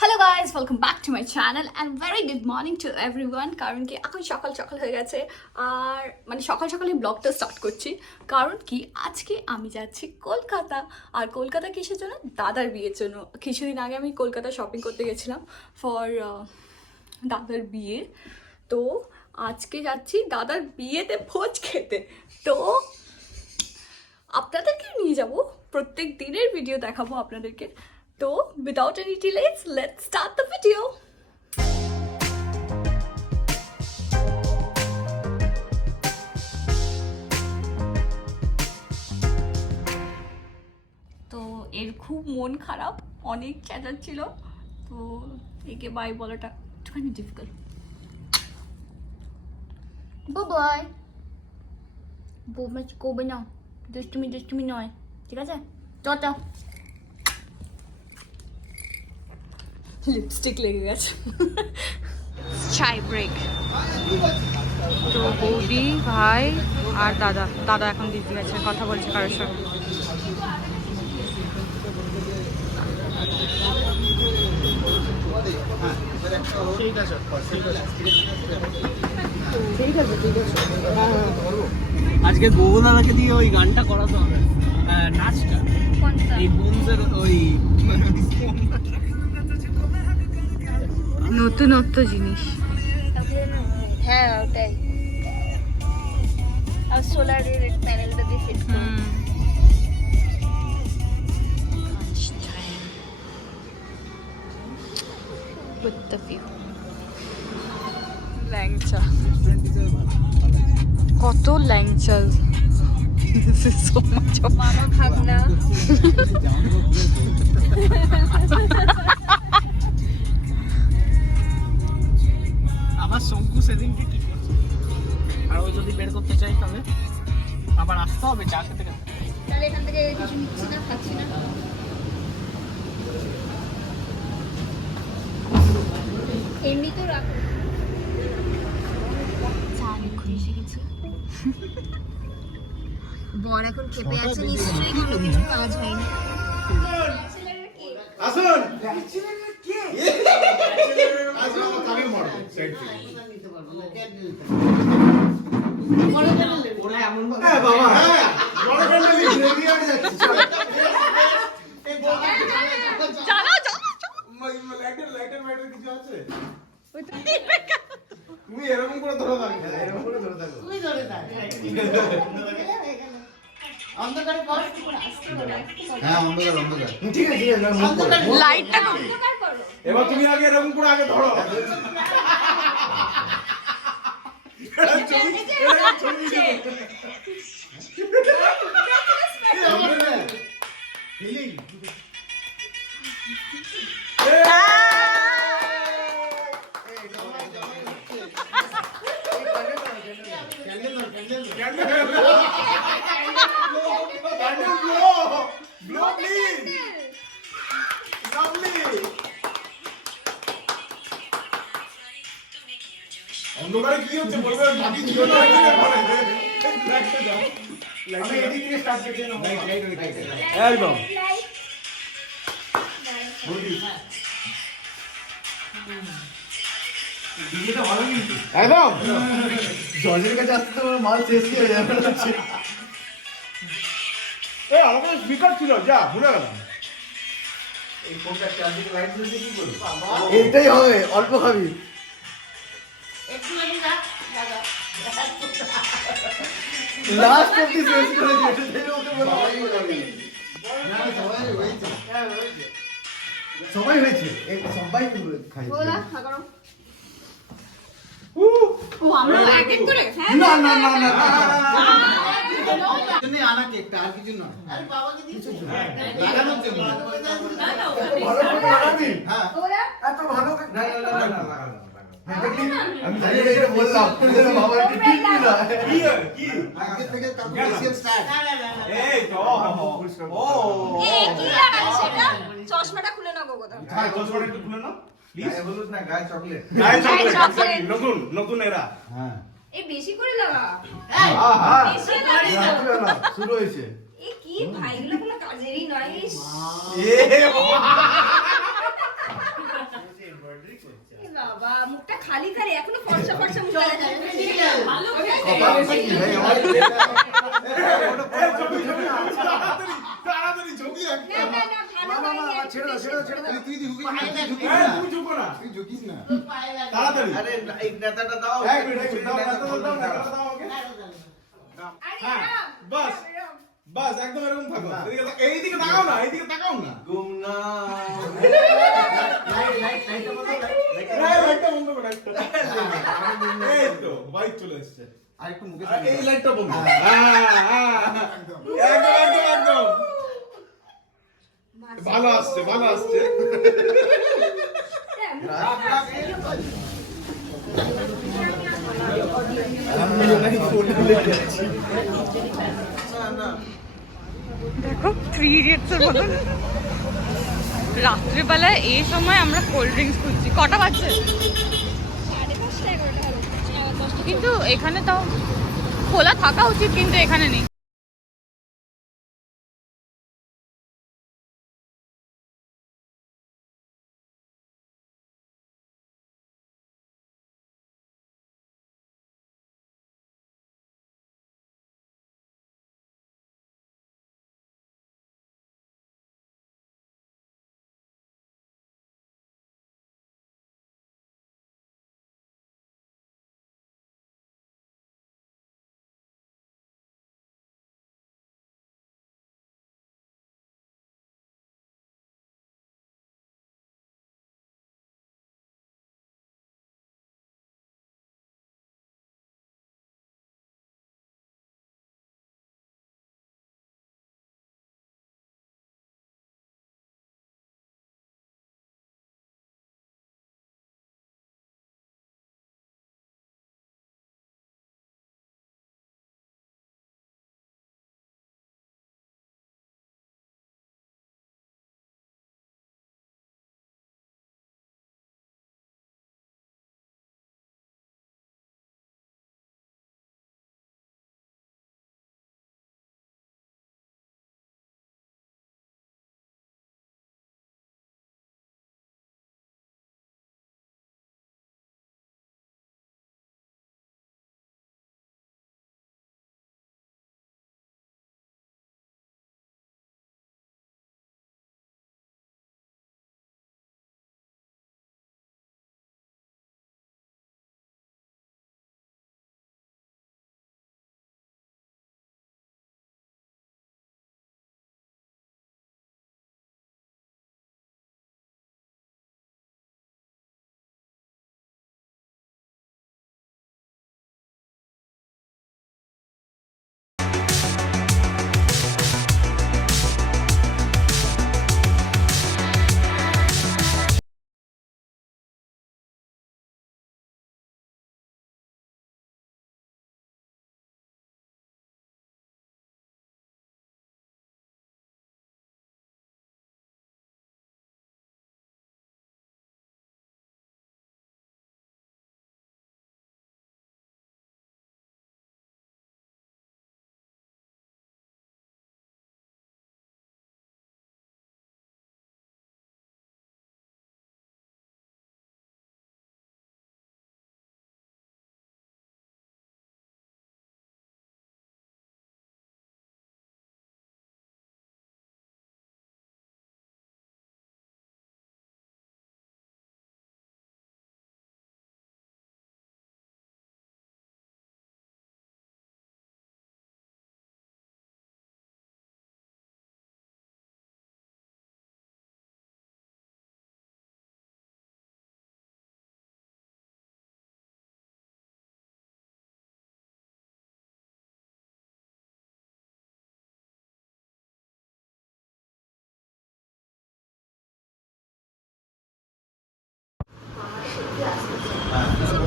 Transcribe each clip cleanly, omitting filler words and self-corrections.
Hello guys, welcome back to my channel and very good morning to everyone. কারণ কি এখন সকাল সকাল হয়ে গেছে আর মানে সকাল সকালে ব্লগটা স্টার্ট করছি। কারণ কি আজকে আমি যাচ্ছি কলকাতা। আর কলকাতা কিসের জন্য? দাদার বিয়ের জন্য। কিছুদিন আগে আমি কলকাতা শপিং করতে গেছিলাম ফর দাদার বিয়ে। তো আজকে যাচ্ছি দাদার বিয়েতে ভোজ খেতে। তো আপনাদেরকে নিয়ে যাব, প্রত্যেক দিনের ভিডিও দেখাবো আপনাদেরকে। তো without any delays, let's start the video. তো এর খুব মন খারাপ, অনেক চেঁচাচ্ছিল। তো একে বাই বলাটা একটুখানি ডিফিকাল্ট। বাই বৌমাছি করবে না, দুষ্টুমি নয়, ঠিক আছে? টাটা। লিপস্টিক লেগে গেছে। চাই ব্রেক। তো বৌদি, ভাই আর দাদা এখন দিদি গেছে, কথা বলছে কারোর সঙ্গে। আজকে গোগো দাদাকে দিয়ে ওই গানটা করাতে হবে, নাচটা, এই বোনসের ওই নতুনত্ব জিনিস। হ্যাঁ ওটাই। আর সোলারের প্যানেলটা দিয়ে ফিট করব। With the view. ল্যাংচা, কত ল্যাংচা। This is so much of মামা ভাগনা আবার শঙ্কু সেদিনকে কি করছে, আর ও যদি বের করতে চাই তবে আবার আসতে হবে চা খেতে খেতে। তাহলে এখান থেকে কিছু নিচ্ছি না, খাচ্ছি না। এমনি তো রাখো। বর এখন খেপে আছে, নিশ্চয়ই কোনো কিছু কাজ হয়নি। আসুন আমি মরব সাইড ওরা এমন হ্যাঁ বাবা হ্যাঁ বড় ফ্যামিলি রেডি হয়ে যাচ্ছে লাইটার ম্যাটার কিছু আছে তুমি এরকম করে ধরে থাকো, এরকম করে ধরে থাকো, তুই ধরে থাক অন্ধকারে বস, হ্যাঁ অন্ধকার ঠিক আছে লাইটটা অন্ধকার করো। এবার তুমি আগে এরকম করে আগে ধরো অন্ধকারে কি হচ্ছে বলবে, বাকি কি হচ্ছে আমি এদিক থেকে স্টার্ট করছি না একদম একদম জর্জের কাছে আসতে তো মাল শেষ হয়ে যাবে। এই আমাকে স্পিকার ছিল, যা ভুলে গেলাম। এই ফোনটা চারদিকে লাইট জ্বলছে কি করব? এইটাই হবে, অল্প খাবি। একটুখানি রাখ দাদা। লাস্ট অবধি শেষ করে দিয়েছে, সেটা ওকে বলা হয়নি। না সবাই হয়েছে, সবাই হয়েছে, এই সবাই খাইছে। বলা খাগড়ো। ও আমরা এক এক করে, হ্যাঁ না না না না তুমি আনা কেকটা আর কিছু না, আরে বাবাকে দিচ্ছি। লাগানোর জন্য না না ভালো করে লাগাবি। হ্যাঁ ওরা এত ভালো না আমি জানি না, এটা বললাম বাবা এটা ঠিক না কি আগে থেকে ক্যালকুলেশন স্টার্ট এই তো ও এ কি লাগাচ্ছে এটা? চশমাটা খুলে নাও গোগো দাও। হ্যাঁ চশমাটা একটু খুলে নাও প্লিজ। বলুন না গায়ে চকলেট গায়ে চকলেট চকলেট। নতুন নতুন এরা। হ্যাঁ এই বেশি করে লাগা। আহা বেশি লাগা। রাত্রিবেলা শুরু হয়েছে এ কি ভাই, এগুলো কোনো কাজেরই নয়। ইস। এ বাবা বাবা মুখটা খালি খালি এখনো ফর্সা ফর্সা মুখ দেখা যায় ভালো তাড়াতাড়ি ঝুঁকি রাখ। না না না ভালো ছেড়ে দাও, ছেড়ে দাও, ছেড়ে দাও। তুই ঝুঁকিস না। তুমি ঝুঁকো না। তুই ঝুঁকিস না। তাড়াতাড়ি। আরে এই নেতাটা দাও। এক মিনিট, দাও, দাও আমাকে। হ্যাঁ, বাস। বাস একদম এরকম থাকো। এইদিকে তাকাও না, এইদিকে তাকাও না। গুমনাম। লাইটটা বন্ধ করো, লাইটটা। এই তো, বাইক চলে এসেছে। আর একটু মুখে আর এই লাইটটা বন্ধ। একদম, একদম। ভালো আসছে, ভালো আসছে। দেখো 3 Idiots এর মতন রাত্রিবেলায় এই সময় আমরা কোল্ড ড্রিঙ্কস খুঁজছি। কটা বাজছে? 5:30 কিন্তু এখানে তাও খোলা থাকা উচিত, কিন্তু এখানে নেই।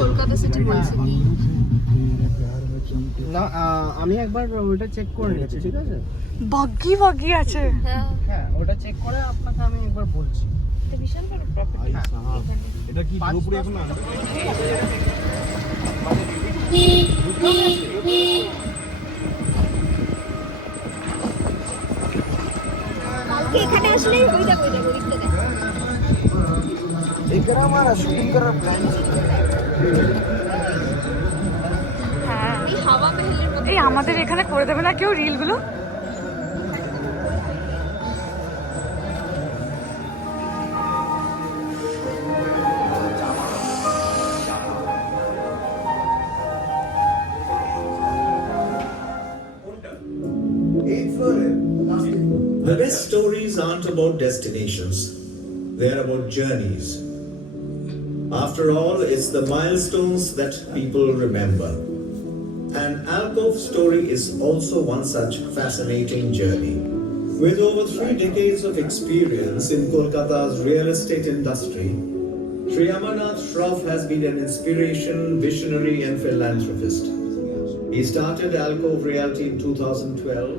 কলকাতা সিটি বলছি। না আমি একবার ওটা চেক করে নিয়েছি, ঠিক আছে? বাগ্গি বাগ্গি আছে। হ্যাঁ ওটা চেক করে আপনাকে আমি একবার বলছি। এটা বিশাল বড় প্রপার্টি। এটা কি পুরোপুরি এখন না? কালকে এখানে আসলেই ওই দেখো ওই দেখো ওইটা দেখো लेकर हमारा शूटिंग कर प्लान হ্যাঁ এই হাওয়া মেহেলের মতো এই আমাদের এখানে করে দেবে না কেউ রিলগুলো? The best stories aren't about destinations, they're about journeys. After all, it's the milestones that people remember. An alcove story is also one such fascinating journey. With over 3 decades of experience in Kolkata's real estate industry, Sri Amarnath Shroff has been an inspiration, visionary, and philanthropist. He started Alcove Realty in 2012.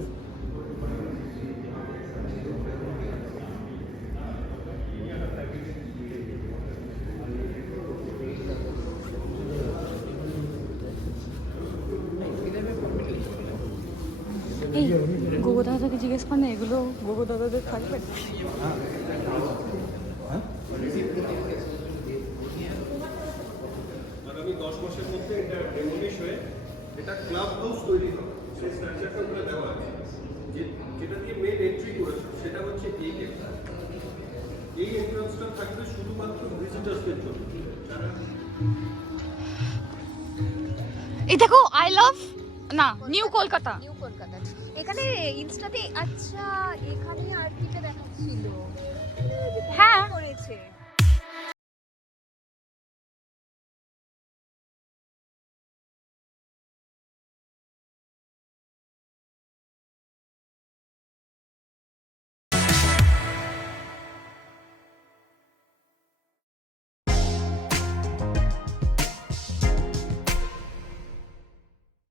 এই গোগো দাদাকে জিজ্ঞেস কর না, এগুলো গোগো দাদাদের থাকবে? আগামী 10 মাসের মধ্যে এটা ডেমোলিশ হয়ে এটা ক্লাব হাউস তৈরি হবে। সেই স্ট্রাকচারটা ওখানে দেওয়া আছে। যেটা দিয়ে মেন এন্ট্রি করেছে সেটা হচ্ছে এই গেটটা। এই এন্ট্রান্সটা থাকবে শুধুমাত্র ভিজিটার্সদের জন্য। এই দেখো আই লাভ না নিউ কলকাতা। নিউ কলকাতা। এখানে ইনস্টাতে আচ্ছা এখানে আরতিটা দেখাচ্ছিল। হ্যাঁ করেছে